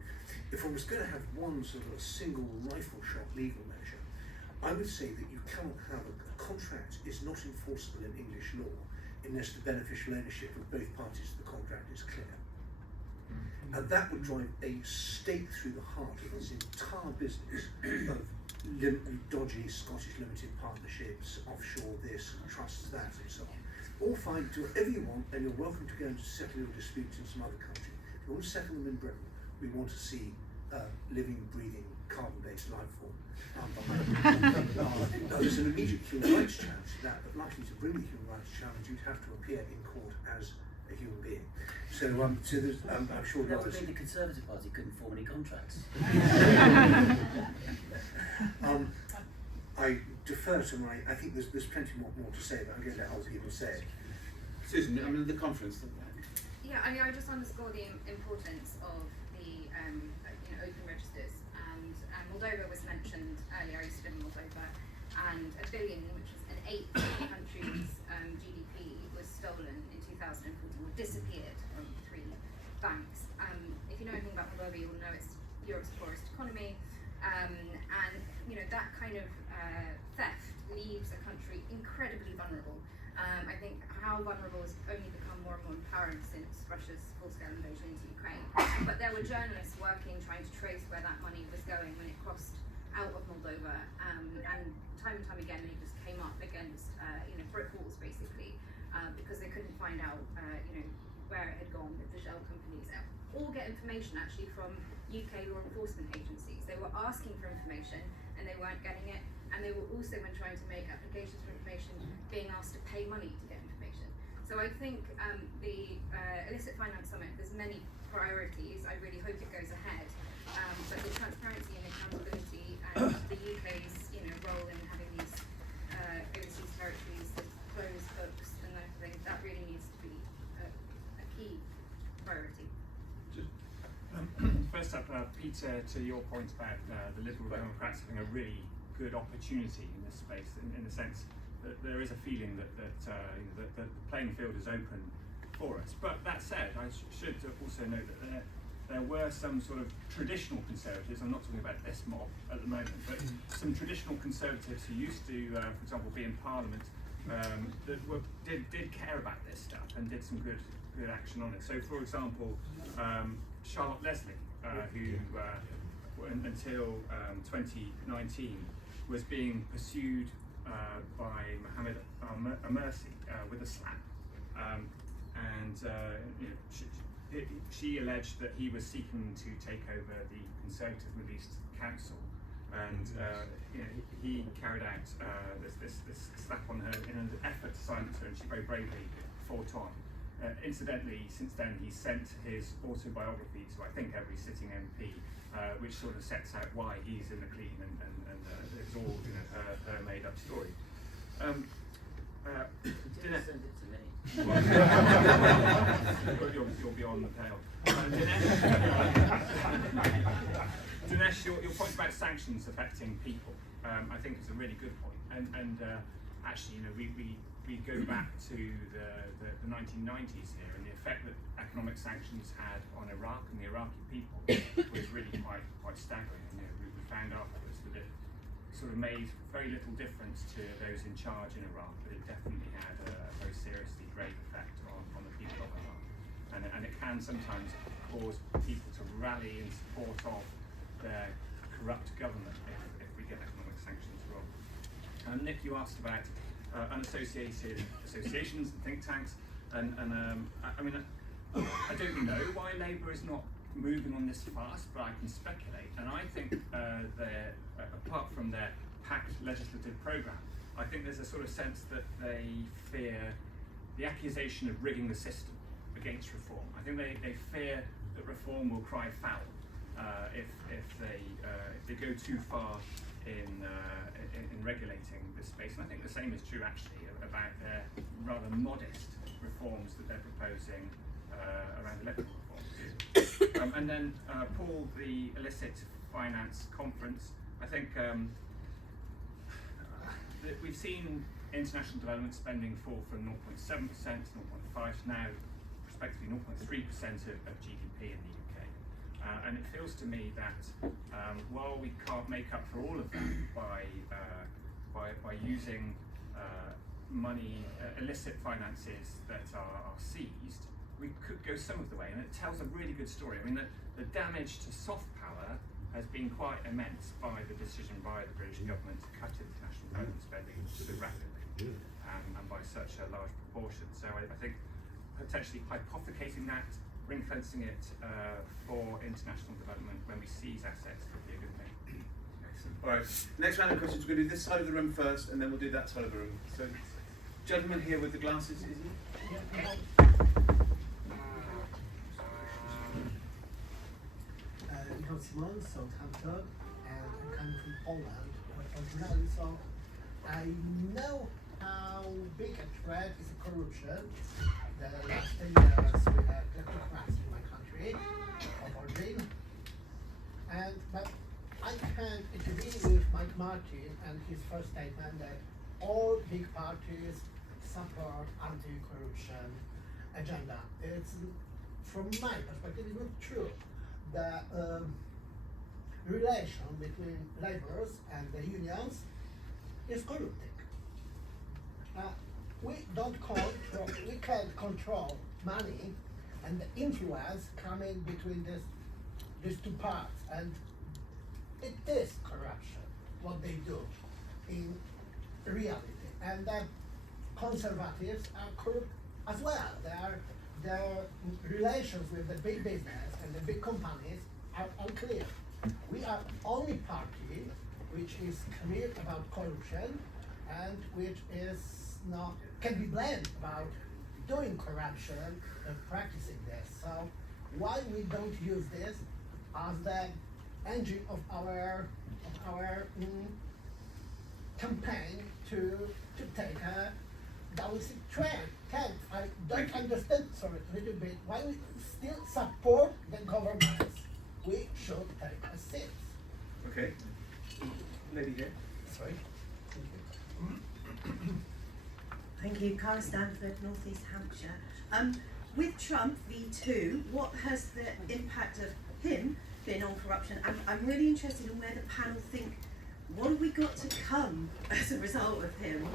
If I was going to have one sort of a single rifle shot legal measure, I would say that you cannot have a contract is not enforceable in English law unless the beneficial ownership of both parties to the contract is clear. And that would drive a stake through the heart of this entire business of dodgy Scottish limited partnerships, offshore this, and trusts that, and so on. All fine, do whatever you want, and you're welcome to go and settle your disputes in some other country. If you want to settle them in Britain, we want to see living, breathing, carbon-based life form behind. Now, there's an immediate human rights challenge to that, but likely to bring the human rights challenge, you'd have to appear in court as a human being. So there's, I'm sure That would others. mean the Conservative Party couldn't form any contracts. I defer to my. I think there's plenty more to say, but I'm going to let other people say it. Susan, I mean the conference. Yeah, I mean, I just underscore the importance of the open registers. And Moldova was mentioned earlier. I used to live in Moldova, and $1 billion, which was an eighth of the country's GDP, was stolen in 2014, or disappeared from 3 banks. If you know anything about Moldova, you will know it's Europe's poorest economy, and that kind of theft leaves a country incredibly vulnerable. I think how vulnerable has only become more and more apparent since Russia's full-scale invasion into Ukraine. But there were journalists working, trying to trace where that money was going when it crossed out of Moldova, and time again they just came up against brick walls basically, because they couldn't find out where it had gone with the shell companies. All get information actually from UK law enforcement agencies. They were asking for information and they weren't getting it, and they were also, when trying to make applications for information, being asked to pay money to get information. So I think the Illicit Finance Summit, there's many priorities. I really hope it goes ahead, but the transparency and accountability and the UK's role in having these overseas territories with closed books and everything, that really needs to be a key priority. First up, Peter, to your point about the Liberal Democrats having a really good opportunity in this space, in the sense that there is a feeling that the playing field is open for us. But that said, I should also note that there were some sort of traditional conservatives, I'm not talking about this mob at the moment, but some traditional conservatives who used to, for example, be in Parliament, that did care about this stuff and did some good action on it. So, for example, Charlotte Leslie, who until 2019 was being pursued by Mohammed Al-Mersi with a slap, she alleged that he was seeking to take over the Conservative Middle East Council, and he carried out this slap on her in an effort to silence her, and she very bravely fought on. Incidentally, since then he sent his autobiography to I think every sitting MP, which sort of sets out why he's in the clean, and it's all her made up story. Didn't send it to me. You'll be on the pale. Dinesh, your point about sanctions affecting people, I think is a really good point. And actually, we go back to the 1990s here, and the effect that economic sanctions had on Iraq and the Iraqi people was really quite staggering. We found afterwards that it sort of made very little difference to those in charge in Iraq, but it definitely had a very seriously grave effect on the people of Iraq. And it can sometimes cause people to rally in support of their corrupt government if we get economic sanctions wrong. Nick, you asked about unassociated associations and think tanks, and I don't know why Labour is not moving on this fast, but I can speculate. And I think apart from their packed legislative programme, I think there's a sort of sense that they fear the accusation of rigging the system against reform. I think they fear that reform will cry foul if they go too far in regulating this space. And I think the same is true actually about their rather modest reforms that they're proposing around electoral reforms. And then Paul, the Illicit Finance Conference, I think that we've seen international development spending fall from 0.7% to 0.5% to now respectively 0.3% of GDP in the UK. And it feels to me that while we can't make up for all of that by using money, illicit finances that are seized, we could go some of the way, and it tells a really good story. I mean, the damage to soft power has been quite immense by the decision by the British government to cut international development spending so rapidly and by such a large proportion. So I think potentially hypothecating that, ring fencing it for international development when we seize assets could be a good thing. All right, next round of questions. We're going to do this side of the room first, and then we'll do that side of the room. So, gentleman here with the glasses, is he? Simon, Southampton, and I'm coming from Poland originally, so I know how big a threat is corruption. The last 10 years we had kleptocrats in my country of origin, but I can agree with Mike Martin and his first statement that all big parties support anti-corruption agenda. It's, from my perspective, it's not true. The relation between laborers and the unions is corrupting. We can't control money and the influence coming between these two parts, and it is corruption what they do in reality. And the conservatives are corrupt as well. Their relations with the big business and the big companies are unclear. We are the only party which is clear about corruption and which is not can be blamed about doing corruption and practicing this. So why we don't use this as the engine of our campaign to take a balancing trend? I don't understand, sorry, a little bit, why we still support the governments. We should take a seat. Okay. Lady here. Sorry. Thank you, Cara Stanford, North East Hampshire. With Trump V2, what has the impact of him been on corruption? I'm really interested in where the panel think, what have we got to come as a result of him?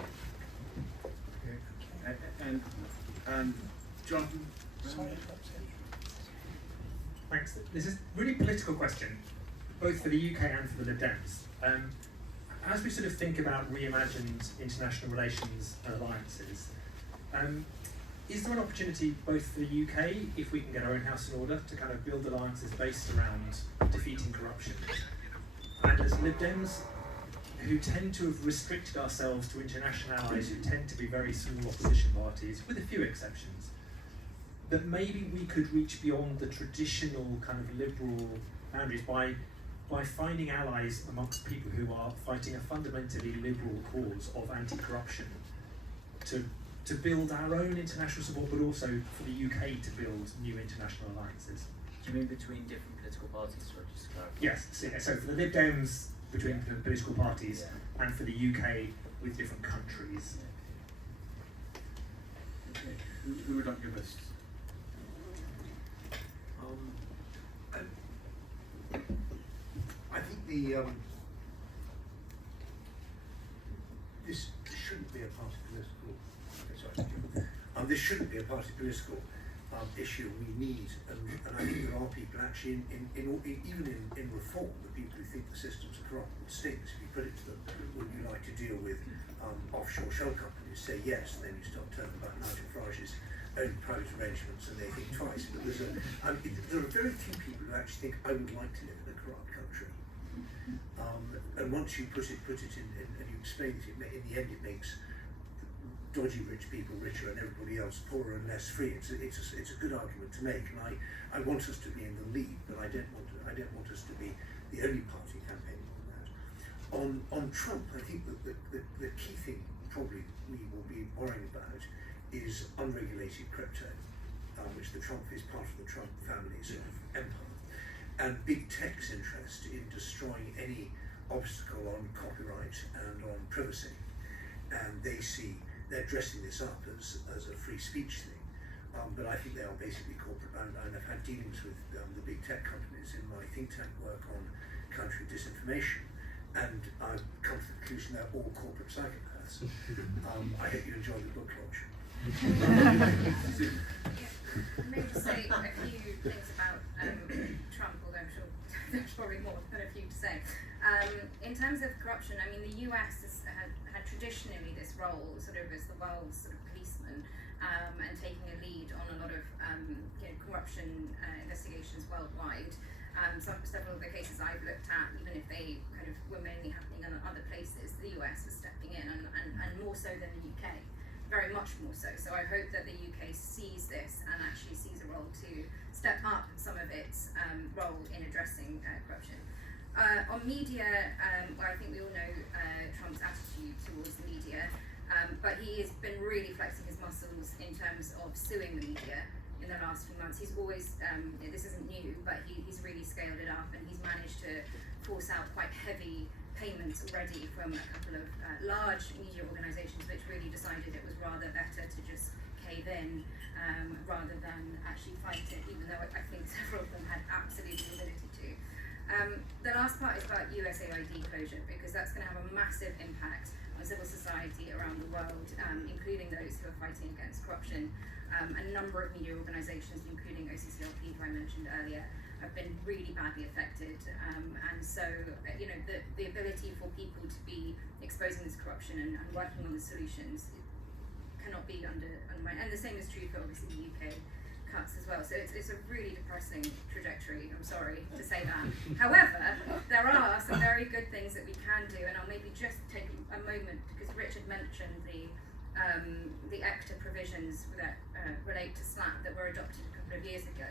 And Jonathan? Thanks. This is a really political question, both for the UK and for the Lib Dems. As we sort of think about reimagined international relations and alliances, is there an opportunity both for the UK, if we can get our own house in order, to kind of build alliances based around defeating corruption? And as Lib Dems, who tend to have restricted ourselves to international allies who tend to be very small opposition parties, with a few exceptions, that maybe we could reach beyond the traditional kind of liberal boundaries by finding allies amongst people who are fighting a fundamentally liberal cause of anti-corruption to build our own international support, but also for the UK to build new international alliances. Do you mean between different political parties, or just to clarify? Yes, so for the Lib Dems, between the political parties, and for the UK with different countries. Okay. Who would like to go first? I think this shouldn't be a party political. This shouldn't be a party political issue. We need, and I think there are people actually even in reform, the people who think the systems are corrupt would stink if you put it to them. Would you like to deal with offshore shell companies? Say yes, and then you start talking about Nigel Farage's own private arrangements, and they think twice. But there are very few people who actually think I would like to live in a corrupt country. And once you put it in and you explain it, in the end it makes dodgy rich people richer and everybody else poorer and less free. It's a good argument to make, and I want us to be in the lead, but I don't want us to be the only party campaigning on that. On Trump, I think that the key thing probably we will be worrying about is unregulated crypto, which is part of the Trump family's empire, and big tech's interest in destroying any obstacle on copyright and on privacy. and they're dressing this up as a free speech thing. But I think they are basically corporate, and I've had dealings with the big tech companies in my think tank work on countering disinformation, and I've come to the conclusion they're all corporate psychopaths. I hope you enjoyed the book launch. Maybe just say a few things about Trump, although I'm sure there's probably more than a few to say. In terms of corruption, I mean, the US has had traditionally this role sort of as the world's sort of policeman, and taking a lead on a lot of corruption investigations worldwide. Several of the cases I've looked at, even if they kind of were mainly happening in other places, the US was stepping in, and more so than the UK, very much more so. So I hope that the UK sees this and actually sees a role to step up some of its role in addressing corruption. On media, well, I think we all know Trump's attitude towards the media, but he has been really flexing his muscles in terms of suing the media in the last few months. He's always, this isn't new, but he's really scaled it up, and he's managed to force out quite heavy payments already from a couple of large media organisations which really decided it was rather better to just cave in rather than actually fight it, even though I think several of them had absolutely the ability to. The last part is about USAID closure, because that's going to have a massive impact on civil society around the world, including those who are fighting against corruption. A number of media organisations, including OCCLP, who I mentioned earlier, have been really badly affected, and so the ability for people to be exposing this corruption and working on the solutions cannot be undermined. And the same is true for obviously the UK cuts as well. So it's a really depressing trajectory. I'm sorry to say that. However, there are some very good things that we can do, and I'll maybe just take a moment, because Richard mentioned the ECTA provisions that relate to SLAPP that were adopted a couple of years ago.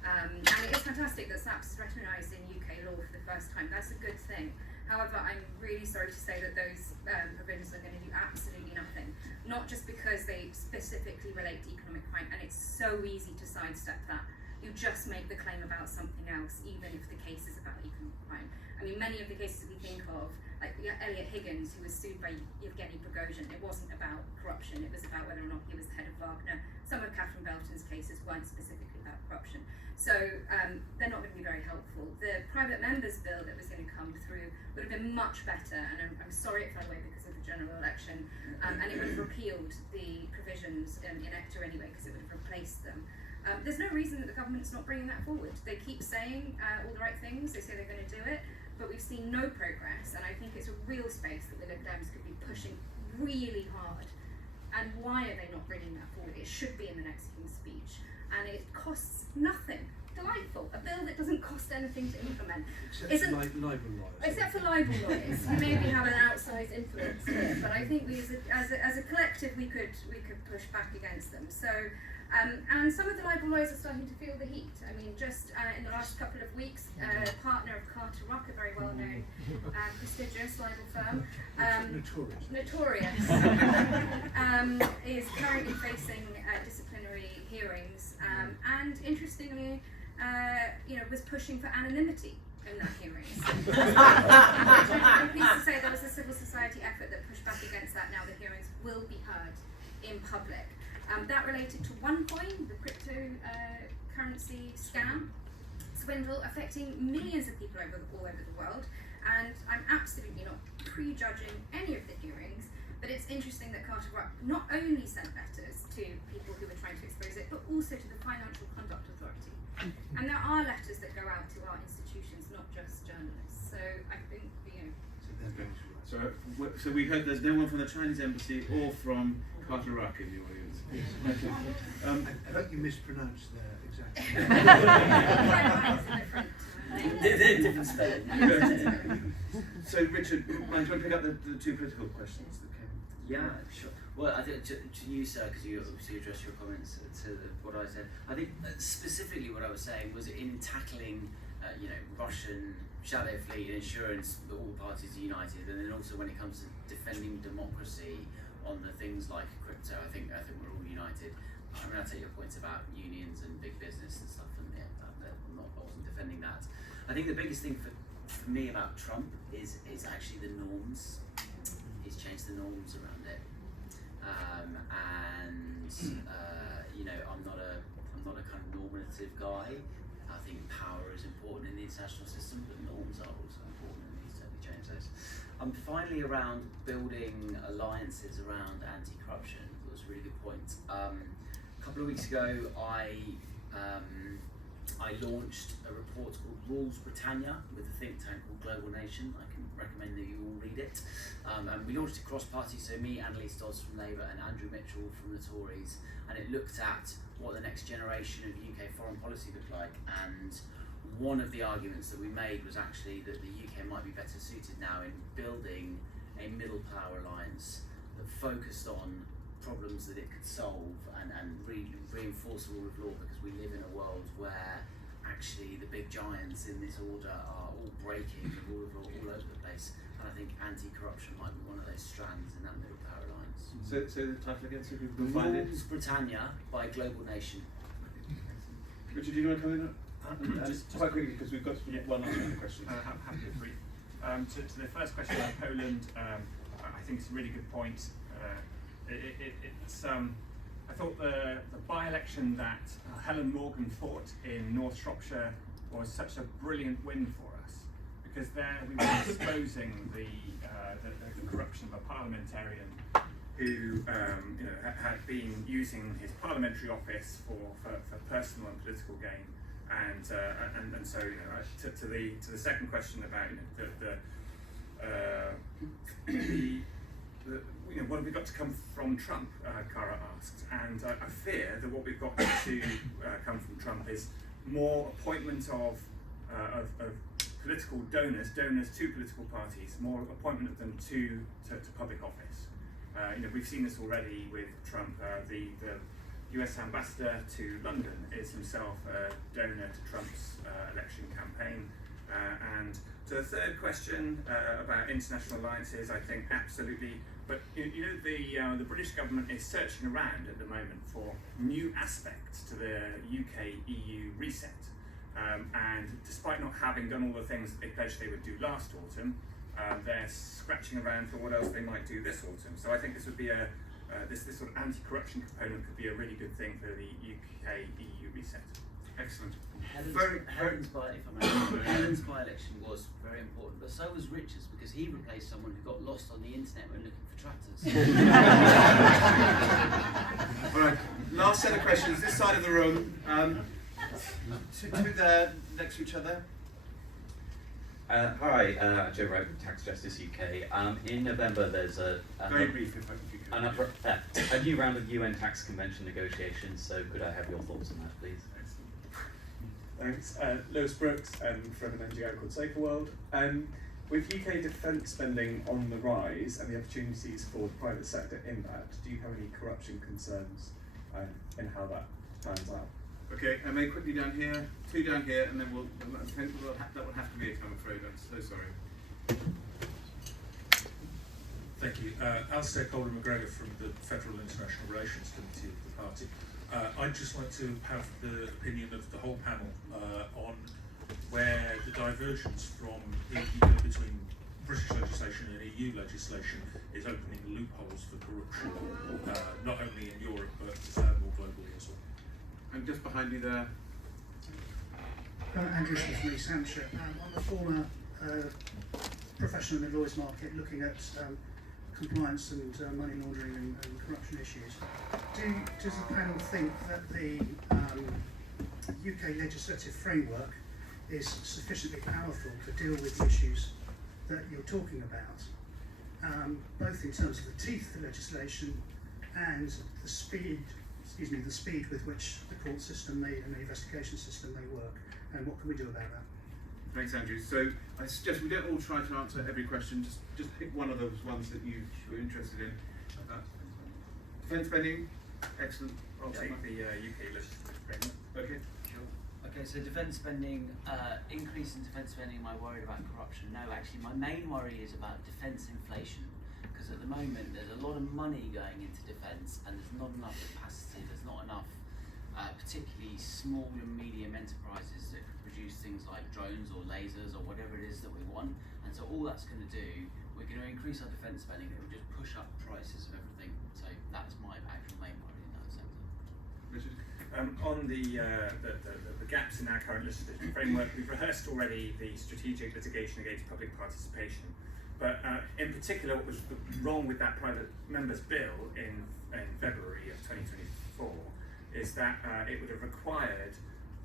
And it is fantastic that SLAPP is recognised in UK law for the first time. That's a good thing. However, I'm really sorry to say that those provisions are going to do absolutely nothing. Not just because they specifically relate to economic crime, and it's so easy to sidestep that. You just make the claim about something else, even if the case is about economic crime. I mean, many of the cases we think of, like Elliot Higgins, who was sued by Yevgeny Prigozhin, it wasn't about corruption, it was about whether or not he was the head of Wagner. Some of Catherine Belton's cases weren't specifically about corruption. So they're not going to be very helpful. The private members bill that was going to come through would have been much better, and I'm sorry it fell away because of the general election, and it would have repealed the provisions in ECTA anyway, because it would have replaced them. There's no reason that the government's not bringing that forward. They keep saying all the right things, they say they're going to do it, but we've seen no progress, and I think it's a real space that the Lib Dems could be pushing really hard. And why are they not bringing that forward? It should be in the next King's Speech, and it costs nothing. Delightful. A bill that doesn't cost anything to implement. Except for libel lawyers. Except for libel lawyers, who maybe have an outsized influence here. But I think we, as a collective, we could push back against them. So, and some of the libel lawyers are starting to feel the heat. I mean, just in the last couple of weeks, partner of Carter Rock, a very well-known, prestigious libel firm, notorious, is currently facing disciplinary hearings, and interestingly, was pushing for anonymity in that hearings. I'm pleased to say there was a civil society effort that pushed back against that. Now the hearings will be heard in public. That related to OneCoin, the cryptocurrency scam, swindle affecting millions of people all over the world. And I'm absolutely not prejudging any of the hearings, but it's interesting that Carter Rock not only sent letters to people who were trying to expose it, but also to the Financial Conduct Authority. And there are letters that go out to our institutions, not just journalists. So I think, So we heard there's no one from the Chinese embassy or from Carter Rock in the audience. I hope you mispronounced there exactly. Different spelling. So Richard, do you want to pick up the two political questions that came? Yeah, sure. Well, I think to you, sir, because you obviously addressed your comments to what I said. I think specifically what I was saying was in tackling, Russian shadow fleet and insurance, all parties are united, and then also when it comes to defending democracy on the things like crypto, I think we're all united. I mean, I take your points about unions and big business and stuff, and yeah, I wasn't defending that. I think the biggest thing for me about Trump is actually the norms is change the norms around it. You know, I'm not a kind of normative guy. I think power is important in the international system, but norms are also important, and we need to certainly change those. Finally, around building alliances around anti-corruption, that was a really good point. A couple of weeks ago, I launched a report called Rules Britannia with a think tank called Global Nation. I can recommend that you all read it. And we launched it cross-party, so me, Annalise Dodds from Labour and Andrew Mitchell from the Tories, and it looked at what the next generation of UK foreign policy looked like. And one of the arguments that we made was actually that the UK might be better suited now in building a middle power alliance that focused on problems that it could solve and reinforce the rule of law, because we live in a world where actually the big giants in this order are all breaking the rule of law all over the place, and I think anti-corruption might be one of those strands in that middle power alliance. So the title again, so people can find it. Rules Britannia by Global Nation. Richard, do you want to come in? Just quite quickly, because we've got one or two questions. Happy to brief. To the first question about Poland, I think it's a really good point. I thought the by-election that Helen Morgan fought in North Shropshire was such a brilliant win for us, because there we were exposing the corruption of a parliamentarian who had been using his parliamentary office for personal and political gain. And so to the second question about what have we got to come from Trump? Cara asked, and I fear that what we've got to come from Trump is more appointment of political donors to political parties, more appointment of them to public office. We've seen this already with Trump. The US ambassador to London is himself a donor to Trump's election campaign. And to the third question about international alliances, I think absolutely. But the British government is searching around at the moment for new aspects to the UK-EU reset. And despite not having done all the things that they pledged they would do last autumn, they're scratching around for what else they might do this autumn. So I think this would be this sort of anti-corruption component could be a really good thing for the UK-EU reset. Excellent. Helen's by-election was very important, but so was Richard's, because he replaced someone who got lost on the internet when looking for tractors. All right, last set of questions, this side of the room. Two there next to each other. Hi, Joe Wright from Tax Justice UK. In November, there's a new round of UN tax convention negotiations, so could I have your thoughts on that, please? Thanks. Lewis Brooks from an NGO called Safer World. With UK defence spending on the rise and the opportunities for the private sector in that, do you have any corruption concerns in how that pans out? Okay, and maybe quickly down here, two down here, and then that will have to be it, I'm afraid. I'm so sorry. Thank you. Alistair Calder McGregor from the Federal International Relations Committee of the party. I'd just like to have the opinion of the whole panel on where the divergence from between British legislation and EU legislation is opening loopholes for corruption, not only in Europe but more globally as well. And just behind you there. Andrew Smith from East Hampshire. I'm a former professional in the lawyers market looking at compliance and money laundering and corruption issues. Does the panel think that the UK legislative framework is sufficiently powerful to deal with the issues that you're talking about, both in terms of the teeth of the legislation and the speed with which the court system and the investigation system may work, and what can we do about that? Thanks, Andrew. So I suggest we don't all try to answer every question, just pick one of those ones that you're interested in. Defence spending, excellent. I'll take the UK legislative framework. Okay. Sure. Okay, so defence spending, increase in defence spending, am I worried about corruption? No, actually my main worry is about defence inflation, because at the moment there's a lot of money going into defence and there's not enough capacity, there's not enough particularly small and medium enterprises that could produce things like drones or lasers or whatever it is that we want, and so all that's going to do we're going to increase our defence spending, it will just push up prices of everything. So that's my actual main worry in that sector. Richard? On the gaps in our current legislative framework, we've rehearsed already the strategic litigation against public participation. But in particular, what was wrong with that private member's bill in February of 2024 is that it would have required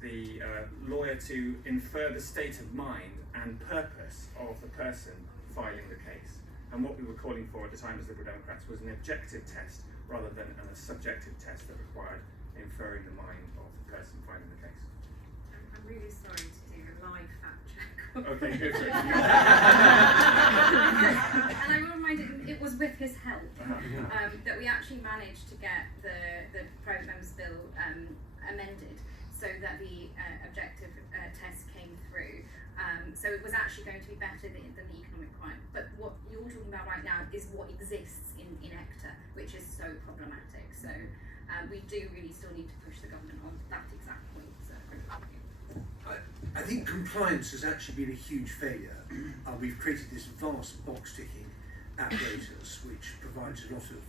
the lawyer to infer the state of mind and purpose of the person filing the case. And what we were calling for at the time as Liberal Democrats was an objective test rather than a subjective test that required inferring the mind of the person filing the case. I'm really sorry to do a live fact check. Okay, go for it. And I will remind it was with his help that we actually managed to get the private members bill amended so that the objective test came through. So it was actually going to be better than the economic crime. But what you're talking about right now is what exists in ECTA, which is so problematic. So we do really still need to push the government on that exact point. So. I think compliance has actually been a huge failure. We've created this vast box-ticking apparatus which provides a lot of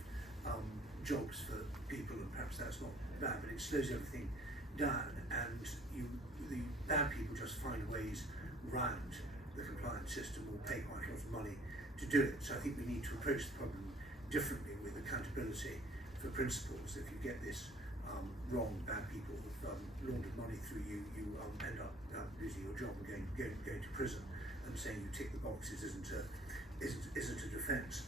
jobs for people, and perhaps that's not bad, but it slows everything down, and the bad people just find ways round the compliance system or pay quite a lot of money to do it. So I think we need to approach the problem differently with accountability for principles. If you get this wrong, bad people have laundered money through you, you end up losing your job and going to prison. And saying you tick the boxes isn't a defence.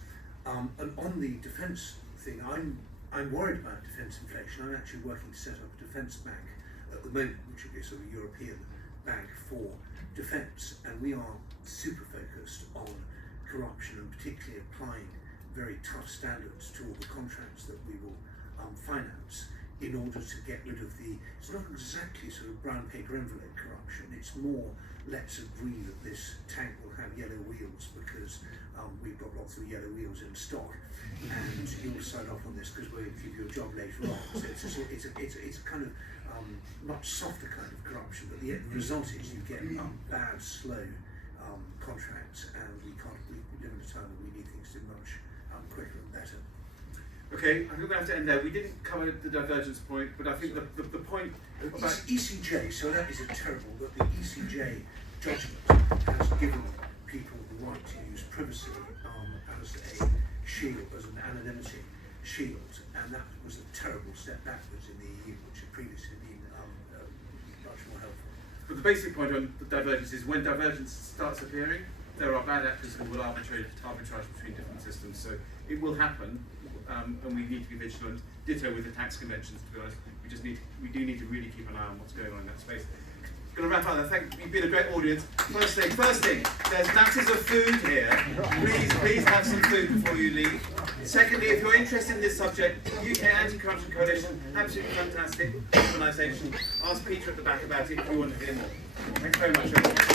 And on the defence thing, I'm worried about defence inflation. I'm actually working to set up a defence bank at the moment, which would be a sort of European bank for defence, and we are super focused on corruption and particularly applying very tough standards to all the contracts that we will finance in order to get rid of it's not exactly sort of brown paper envelope corruption, it's more let's agree that this tank will have yellow wheels because we've got lots of yellow wheels in stock and you'll sign off on this because we'll give you a job later on. So it's a kind of much softer kind of corruption, but the result is you get bad, slow contracts, and we live in a time when we need things to be much quicker and better. Okay, I think we have to end there. We didn't cover the divergence point, but I think the point about ECJ, so that is a terrible, but the ECJ judgment has given people the right to use privacy as a shield, as an anonymity shield, and that was a terrible step backwards in the EU, which had previously been much more helpful. But the basic point on the divergence is when divergence starts appearing, there are bad actors who will arbitrage between different systems. So it will happen, and we need to be vigilant. Ditto with the tax conventions, to be honest. We do need to really keep an eye on what's going on in that space. Going to wrap up there. Thank you. You've been a great audience. First thing, there's masses of food here. Please have some food before you leave. Secondly, if you're interested in this subject, UK Anti-Corruption Coalition, absolutely fantastic organisation. Ask Peter at the back about it if you want to hear more. Thanks very much, everyone.